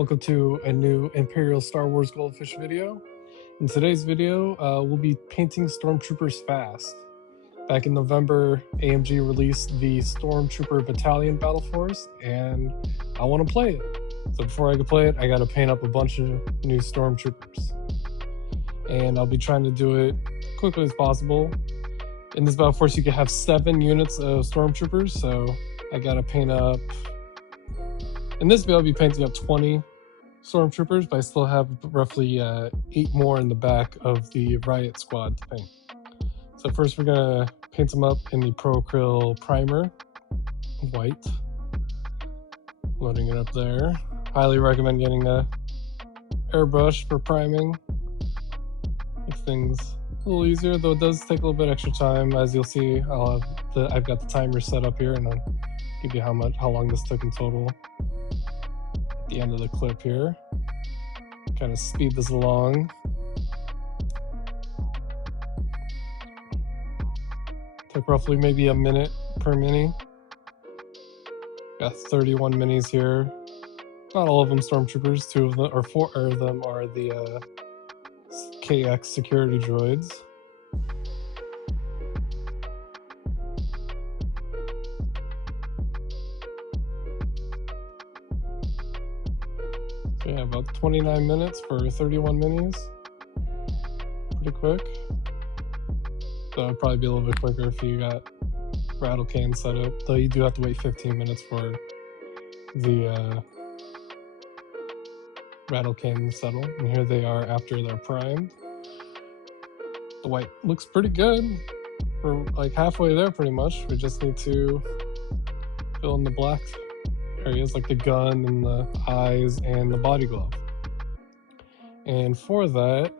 Welcome to a new Imperial Star Wars Goldfish video. In today's video, we'll be painting Stormtroopers fast. Back in November, AMG released the Stormtrooper Battalion Battle Force, and I want to play it. So before I can play it, I gotta paint up a bunch of new Stormtroopers. And I'll be trying to do it quickly as possible. In this Battle Force, you can have 7 units of Stormtroopers, so I gotta paint up... In this video, I'll be painting up 20 Stormtroopers, but I still have roughly 8 more in the back of the Riot Squad to paint. So first we're gonna paint them up in the Pro Acryl Primer, white. Loading it up there. Highly recommend getting a airbrush for priming. Makes things a little easier, though it does take a little bit extra time. As you'll see, I've got the timer set up here, and I'll give you how long this took in total at the end of the clip here. Kind of speed this along. Took roughly maybe a minute per mini. Got 31 minis here. Not all of them Stormtroopers. 2 of them, or 4 of them, are the KX security droids. So yeah, about 29 minutes for 31 minis. Pretty quick. So it'd probably be a little bit quicker if you got rattle cane set up, though you do have to wait 15 minutes for the rattle cane to settle. And here they are after they're primed. The white looks pretty good. We're like halfway there pretty much. We just need to fill in the black areas like the gun and the eyes and the body glove. And for that,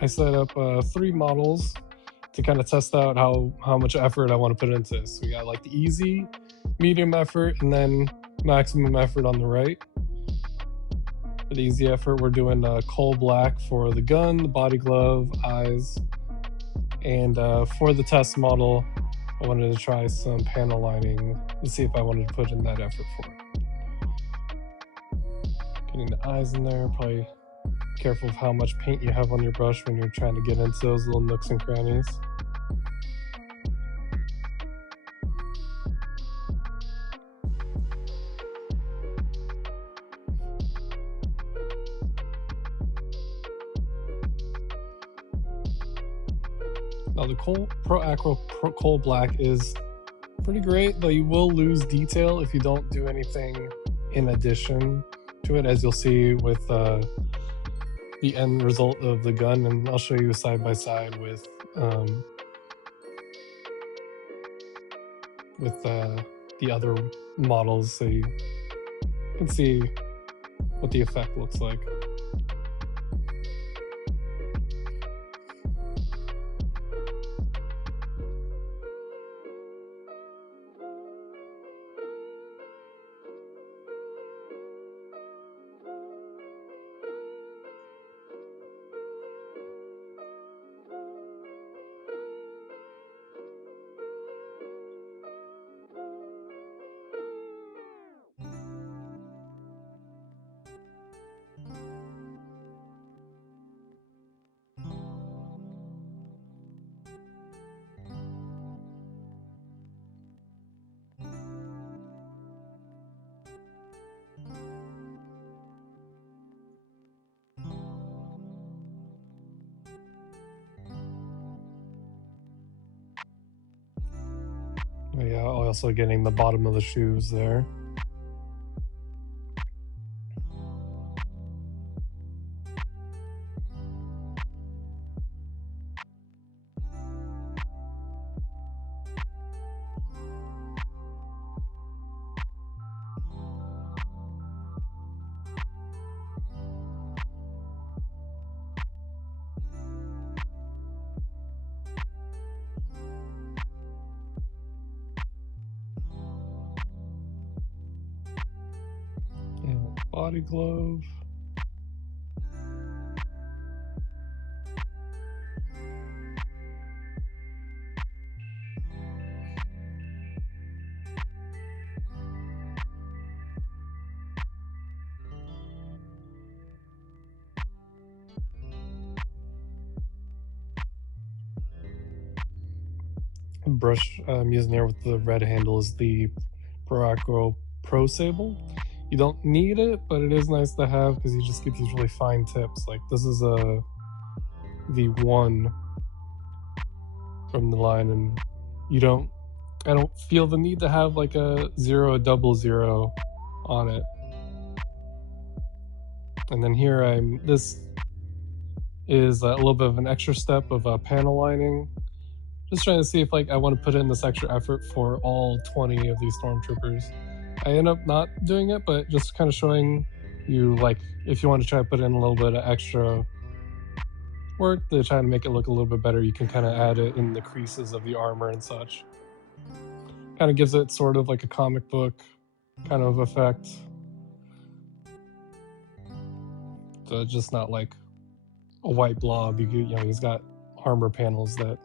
I set up 3 models to kind of test out how much effort I want to put into this. We got like the easy, medium effort, and then maximum effort on the right. For the easy effort, we're doing coal black for the gun, the body glove, eyes, and for the test model, I wanted to try some panel lining and see if I wanted to put in that effort for it. Getting the eyes in there, probably careful of how much paint you have on your brush when you're trying to get into those little nooks and crannies. Now the Pro Acryl Coal Black is pretty great, though you will lose detail if you don't do anything in addition to it, as you'll see with the end result of the gun, and I'll show you side by side with the other models so you can see what the effect looks like. Yeah, also getting the bottom of the shoes there. Body glove. brush I'm using here with the red handle is the Pro Pro Sable. You don't need it, but it is nice to have because you just get these really fine tips. Like this is a V1 from the line, and I don't feel the need to have like a 0, a 00 on it. And then here this is a little bit of an extra step of panel lining. Just trying to see if like I want to put in this extra effort for all 20 of these stormtroopers. I end up not doing it, but just kind of showing you like if you want to try to put in a little bit of extra work to try to make it look a little bit better, you can kind of add it in the creases of the armor and such. Kind of gives it sort of like a comic book kind of effect. So it's just not like a white blob. You know, he's got armor panels that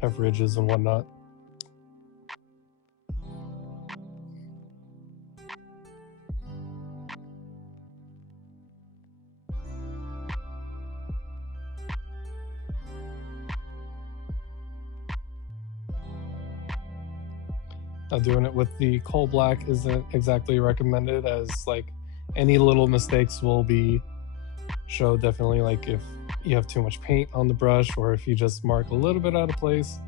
have ridges and whatnot. Now doing it with the coal black isn't exactly recommended, as like any little mistakes will be showed. Definitely like if you have too much paint on the brush or if you just mark a little bit out of place,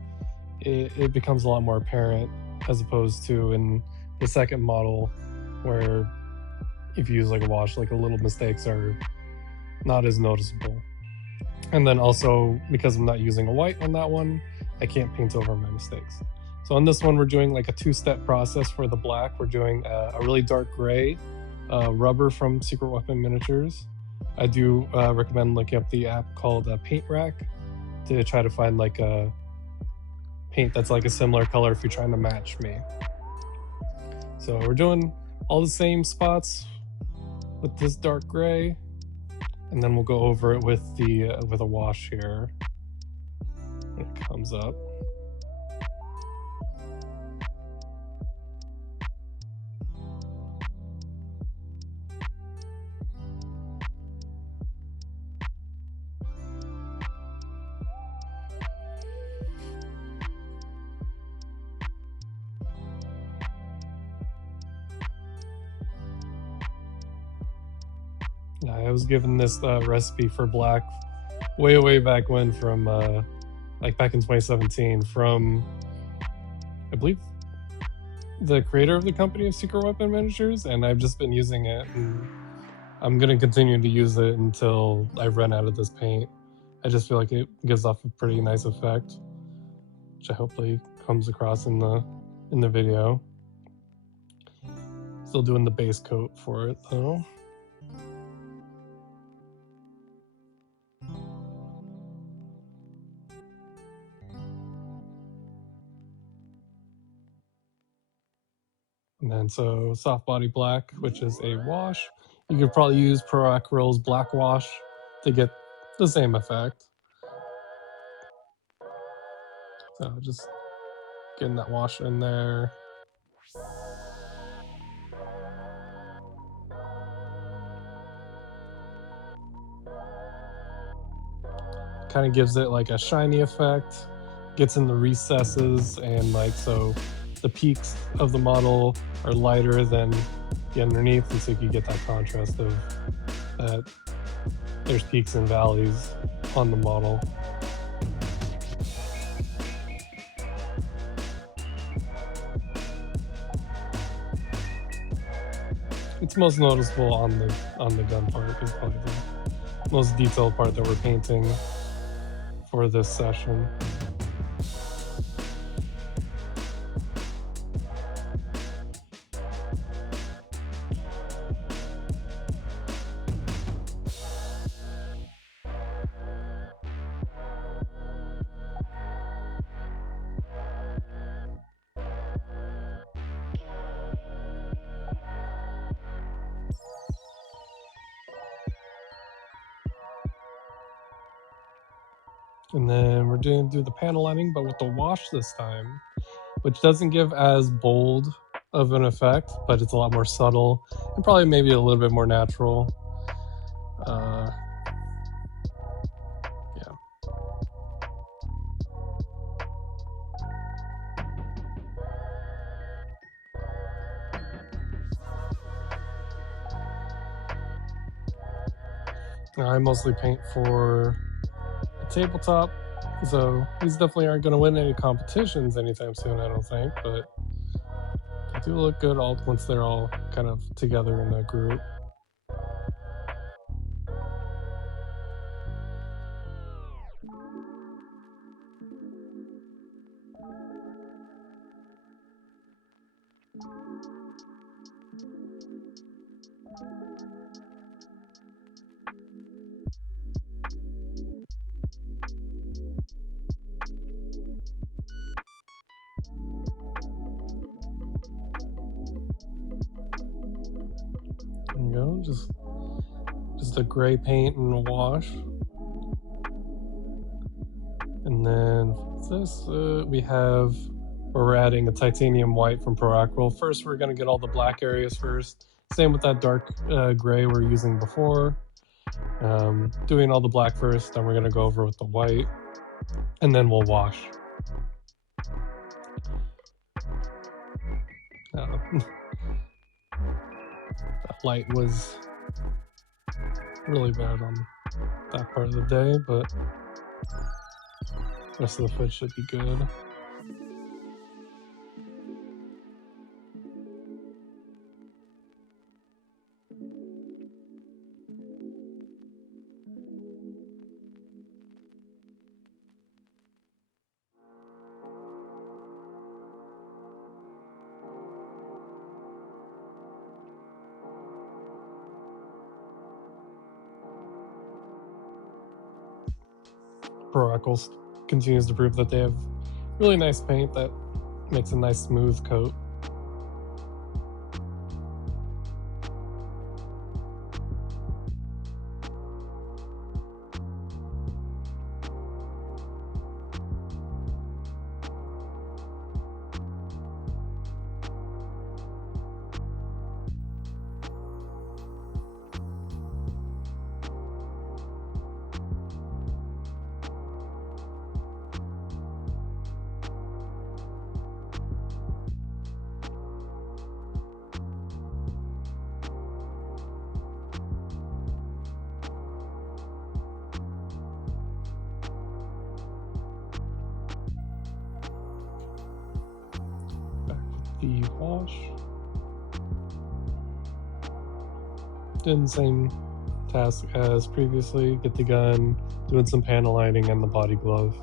it becomes a lot more apparent, as opposed to in the second model where if you use like a wash, like a little mistakes are not as noticeable. And then also because I'm not using a white on that one, I can't paint over my mistakes. So on this one, we're doing like a two-step process for the black. We're doing a really dark gray rubber from Secret Weapon Miniatures. I do recommend looking up the app called Paint Rack to try to find like a paint that's like a similar color if you're trying to match me. So we're doing all the same spots with this dark gray, and then we'll go over it with a wash here when it comes up. I was given this recipe for black way back when from like back in 2017 from, I believe, the creator of the company of Secret Weapon Miniatures, and I've just been using it, and I'm gonna continue to use it until I run out of this paint. I just feel like it gives off a pretty nice effect, which I hopefully comes across in the video. Still doing the base coat for it though. And then so soft body black, which is a wash. You could probably use Pro Acryl's black wash to get the same effect. So just getting that wash in there. Kind of gives it like a shiny effect, gets in the recesses, and like so the peaks of the model are lighter than the underneath, and so you can get that contrast of that there's peaks and valleys on the model. It's most noticeable on the gun part, is probably the most detailed part that we're painting for this session. And then we're going to do the panel lining, but with the wash this time, which doesn't give as bold of an effect, but it's a lot more subtle and probably maybe a little bit more natural. Yeah. I mostly paint for a tabletop, so these definitely aren't going to win any competitions anytime soon, I don't think, but they do look good once they're all kind of together in a group. There you go, just a gray paint and a wash. And then this, we're adding a titanium white from Proacryl. First, we're gonna get all the black areas first. Same with that dark gray we're using before. Doing all the black first, then we're gonna go over with the white, and then we'll wash. That light was really bad on that part of the day, but the rest of the foot should be good. Proacryl continues to prove that they have really nice paint that makes a nice smooth coat. The wash. Doing the same task as previously, get the gun, doing some panel lining and the body glove.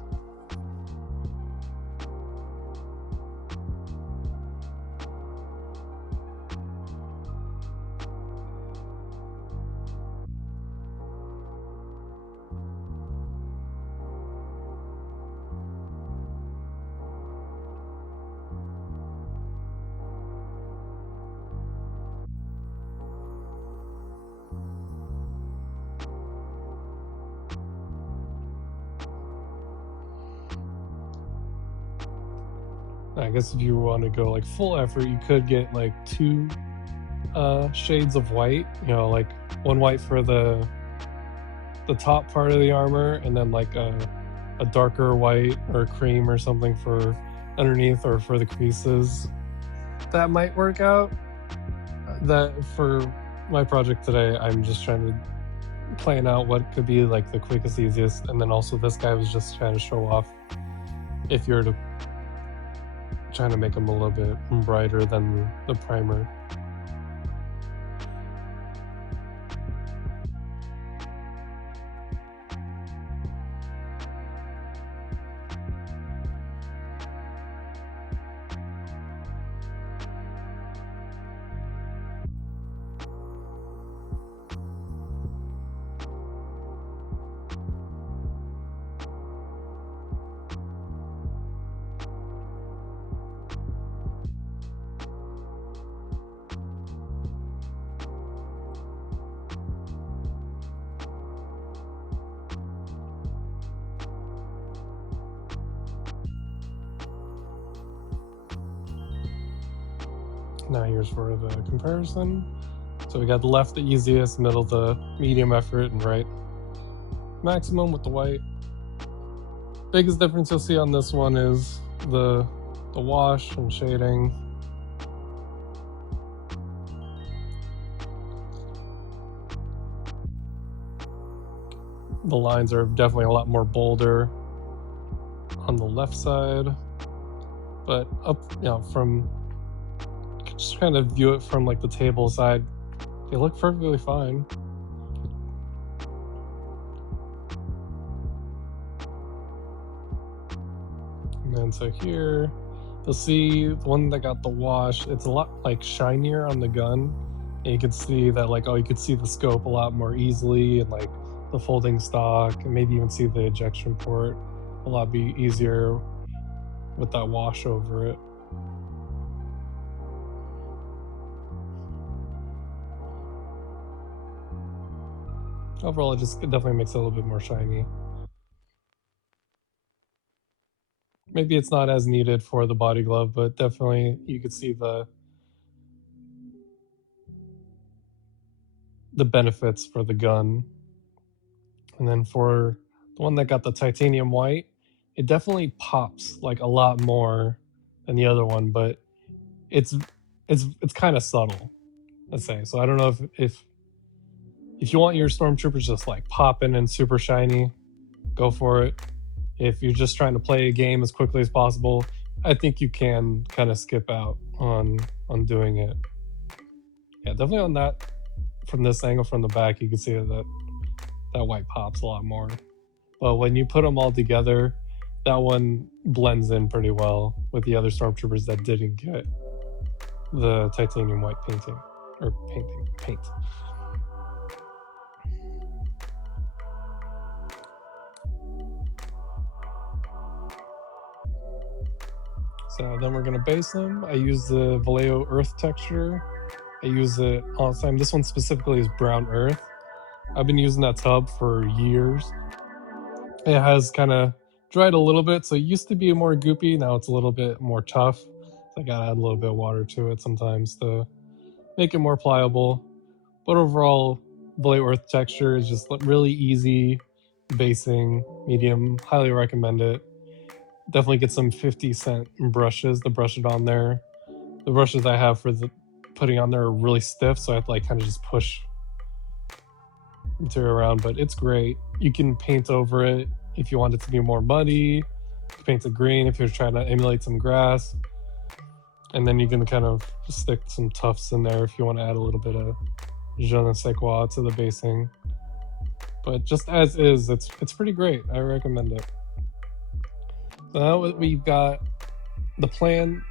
I guess if you want to go like full effort, you could get like 2 shades of white, you know, like one white for the top part of the armor, and then like a darker white or cream or something for underneath or for the creases. That might work out. That for my project today, I'm just trying to plan out what could be like the quickest, easiest, and then also this guy was just trying to show off if you're to trying to make them a little bit brighter than the primer. Now here's for the comparison. So we got the left the easiest, middle the medium effort, and right maximum with the white. Biggest difference you'll see on this one is the wash and shading. The lines are definitely a lot more bolder on the left side, but from just kind of view it from like the table side, they look perfectly fine. And then so here, you'll see the one that got the wash, it's a lot like shinier on the gun. And you can see that you could see the scope a lot more easily, and like the folding stock, and maybe even see the ejection port a lot be easier with that wash over it. Overall, it definitely makes it a little bit more shiny. Maybe it's not as needed for the body glove, but definitely you could see the benefits for the gun. And then for the one that got the titanium white, it definitely pops like a lot more than the other one, but it's it's kind of subtle, let's say. So I don't know if you want your stormtroopers just like popping and super shiny, go for it. If you're just trying to play a game as quickly as possible, I think you can kind of skip out on doing it. Yeah, definitely on that, from this angle from the back, you can see that white pops a lot more. But when you put them all together, that one blends in pretty well with the other stormtroopers that didn't get the titanium white paint. So then we're gonna base them. I use the Vallejo Earth texture. I use it all the time. This one specifically is brown earth. I've been using that tub for years. It has kind of dried a little bit, so it used to be more goopy. Now it's a little bit more tough. So I gotta add a little bit of water to it sometimes to make it more pliable. But overall, Vallejo Earth texture is just really easy basing, medium. Highly recommend it. Definitely get some 50-cent brushes to brush it on there. The brushes I have for the putting on there are really stiff, so I have to like kind of just push material around, but it's great. You can paint over it if you want it to be more muddy. Paint it green if you're trying to emulate some grass. And then you can kind of stick some tufts in there if you want to add a little bit of je ne sais quoi to the basing. But just as is, it's pretty great. I recommend it. So now we've got the plan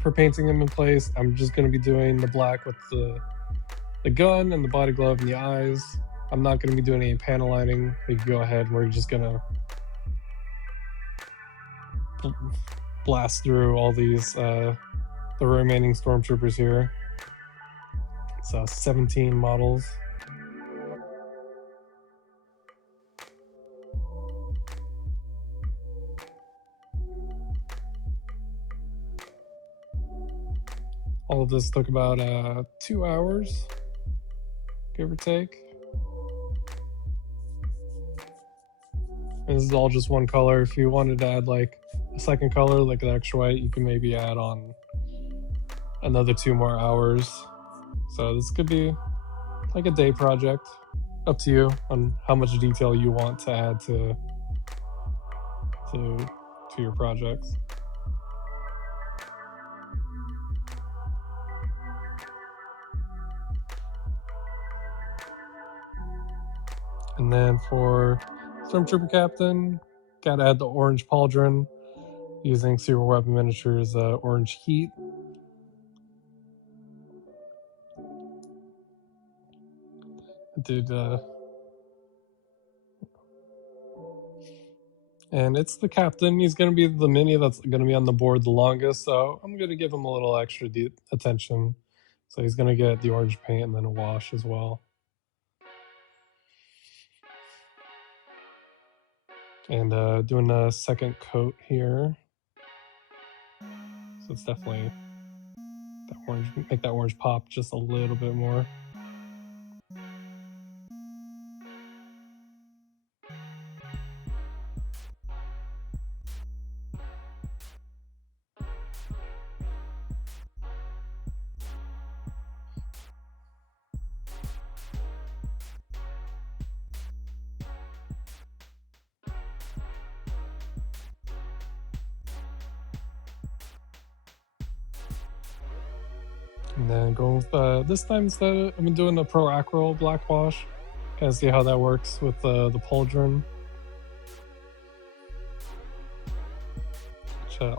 for painting them in place. I'm just going to be doing the black with the gun and the body glove and the eyes. I'm not going to be doing any panel lining. We can go ahead and we're just going to blast through all these, the remaining stormtroopers here. It's 17 models. All of this took about 2 hours, give or take. And this is all just one color. If you wanted to add like a second color, like the extra white, you can maybe add on another 2 more hours. So this could be like a day project. Up to you on how much detail you want to add to your projects. And then for Stormtrooper Captain, gotta add the orange pauldron using Super Weapon Miniatures Orange Heat. Dude, and it's the captain. He's going to be the mini that's going to be on the board the longest, so I'm going to give him a little extra attention. So he's going to get the orange paint and then a wash as well. And doing a second coat here. So it's definitely that orange, make that orange pop just a little bit more. And then going with this time instead, I've been doing the Pro Acryl black wash. Kind of see how that works with the pauldron.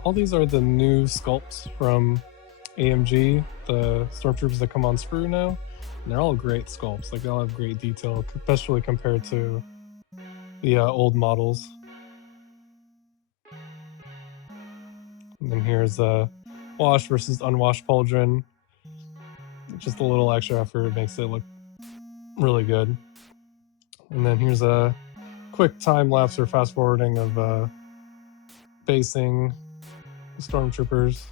All these are the new sculpts from AMG, the stormtroopers that come on sprue now. And they're all great sculpts. Like, they all have great detail, especially compared to the old models. And then here's wash versus unwashed pauldron. Just a little extra effort makes it look really good. And then here's a quick time lapse or fast forwarding of basing the stormtroopers.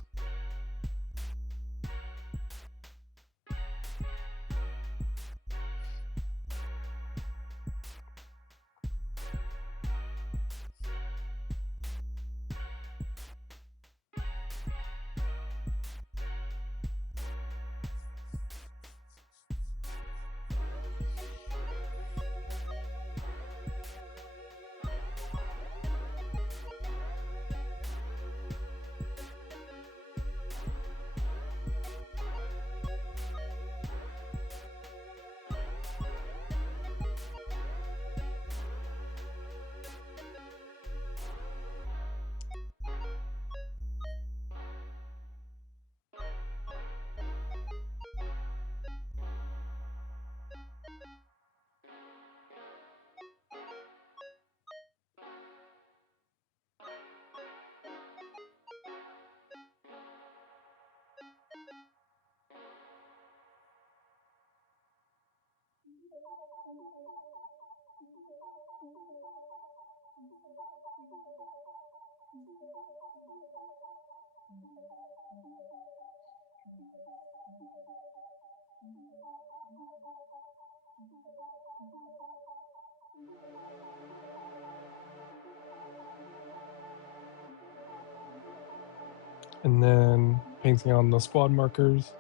And then painting on the squad markers.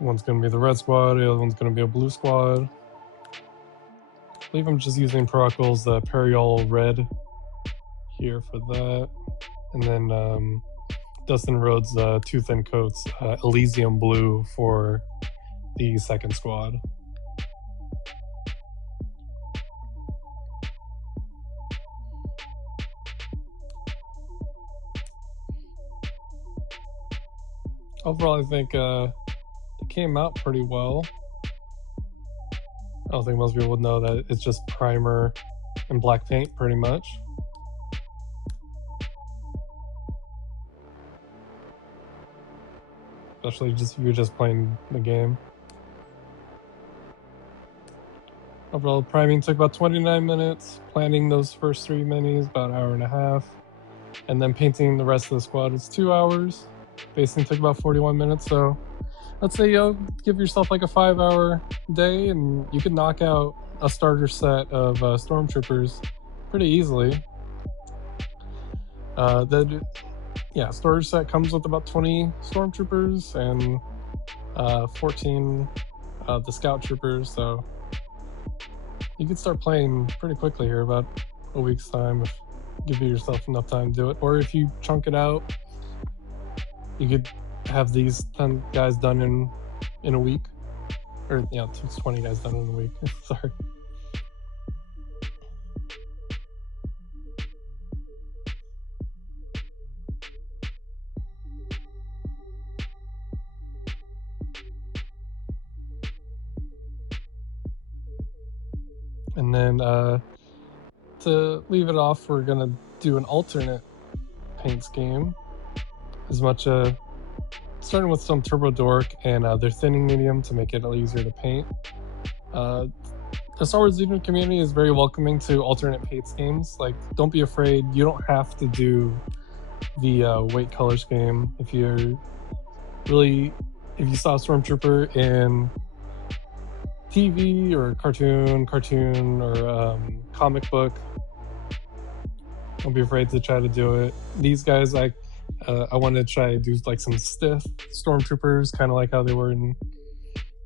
One's going to be the red squad, the other one's going to be a blue squad. I believe I'm just using Perockel's Periol Red here for that. And then Dustin Rhodes' Two Thin Coats Elysium Blue for the second squad. Overall, I think it came out pretty well. I don't think most people would know that it's just primer and black paint, pretty much. Especially if you're just playing the game. Overall, priming took about 29 minutes. Planning those first 3 minis, about an hour and a half. And then painting the rest of the squad was 2 hours. Basing took about 41 minutes, so let's say give yourself like a 5-hour day and you can knock out a starter set of stormtroopers pretty easily. Starter set comes with about 20 stormtroopers and 14 the scout troopers, so you can start playing pretty quickly here, about a week's time, if you give yourself enough time to do it. Or if you chunk it out, you could have these 10 guys done in a week, or 20 guys done in a week. Sorry. And then to leave it off, we're gonna do an alternate paint scheme. Starting with some Turbo Dork and their thinning medium to make it a little easier to paint. The Star Wars Legion community is very welcoming to alternate paint schemes. Like, don't be afraid. You don't have to do the weight color scheme. If you saw Stormtrooper in TV or cartoon or comic book, don't be afraid to try to do it. These guys, I wanted to try to do like some stiff stormtroopers, kind of like how they were in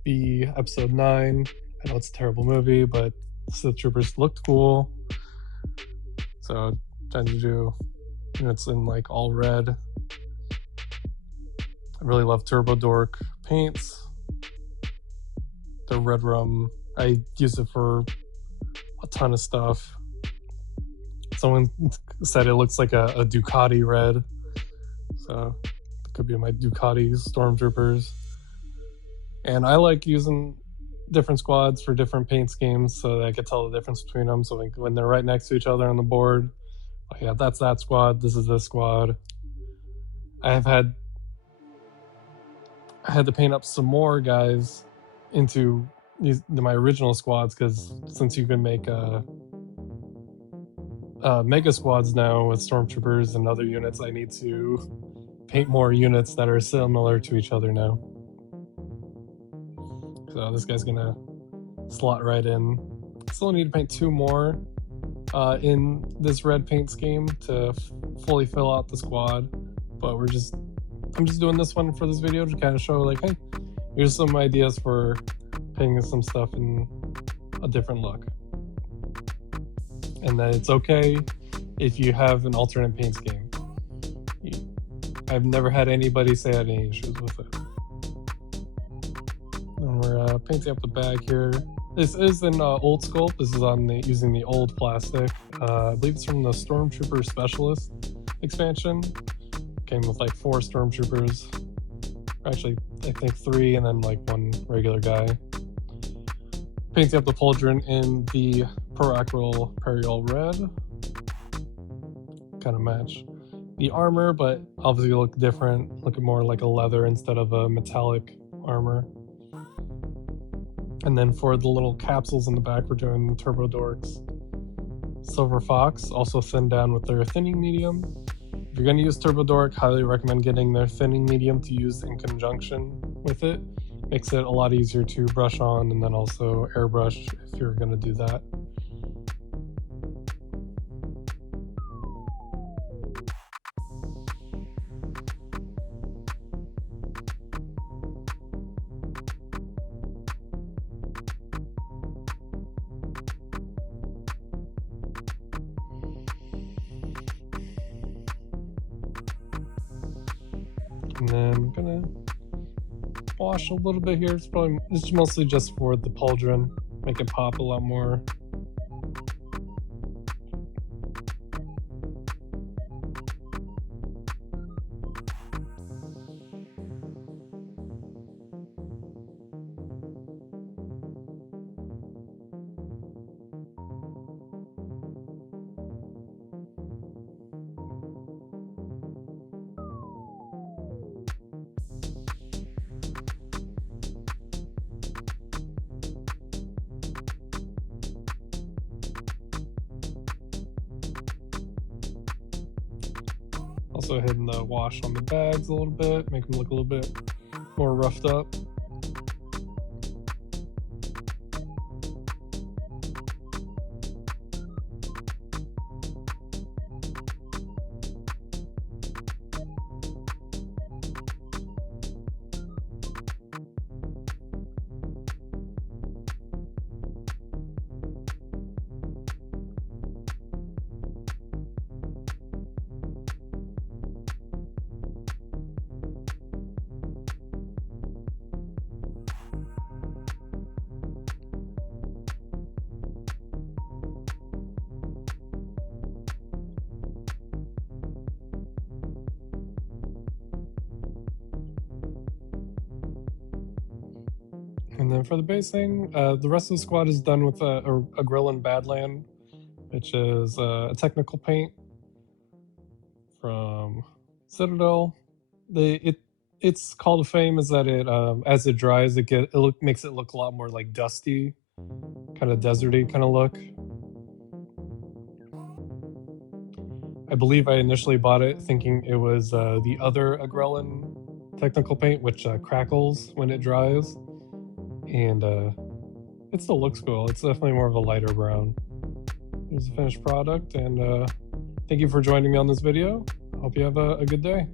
the episode 9. I know it's a terrible movie, but the troopers looked cool. So trying to do, it's in like all red. I really love Turbo Dork paints. The red rum, I use it for a ton of stuff. Someone said it looks like a Ducati red, so it could be my Ducati stormtroopers. And I like using different squads for different paint schemes so that I can tell the difference between them. So when they're right next to each other on the board, oh yeah, that's that squad, this is this squad. I had to paint up some more guys into my original squads, because since you can make mega squads now with stormtroopers and other units, I need to paint more units that are similar to each other now. So this guy's gonna slot right in. Still need to paint 2 more in this red paint scheme to fully fill out the squad, but I'm just doing this one for this video to kind of show, like, hey, here's some ideas for painting some stuff in a different look. And that it's okay if you have an alternate paint scheme. I've never had anybody say I had any issues with it. And we're painting up the bag here. This is an old sculpt. This is on using the old plastic. I believe it's from the Stormtrooper Specialist expansion. Came with like 4 stormtroopers. Actually, I think 3 and then like 1 regular guy. Painting up the pauldron in the Peracral Imperial Red. Kind of match the armor, but obviously look different. Looking more like a leather instead of a metallic armor. And then for the little capsules in the back, we're doing Turbo Dorks Silver Fox, also thinned down with their thinning medium. If you're going to use Turbo Dork, highly recommend getting their thinning medium to use in conjunction with it. Makes it a lot easier to brush on and then also airbrush if you're going to do that. And then I'm gonna wash a little bit here. It's mostly just for the pauldron, make it pop a lot more. Also hitting the wash on the bags a little bit, make them look a little bit more roughed up. And then for the basing, the rest of the squad is done with a Grillin' Badland, which is a technical paint from Citadel. Its call to fame is that it, as it dries, makes it look a lot more like dusty, kind of deserty kind of look. I believe I initially bought it thinking it was the other Agrellan technical paint, which crackles when it dries. And it still looks cool. It's definitely more of a lighter brown. Here's the finished product, and thank you for joining me on this video. Hope you have a good day.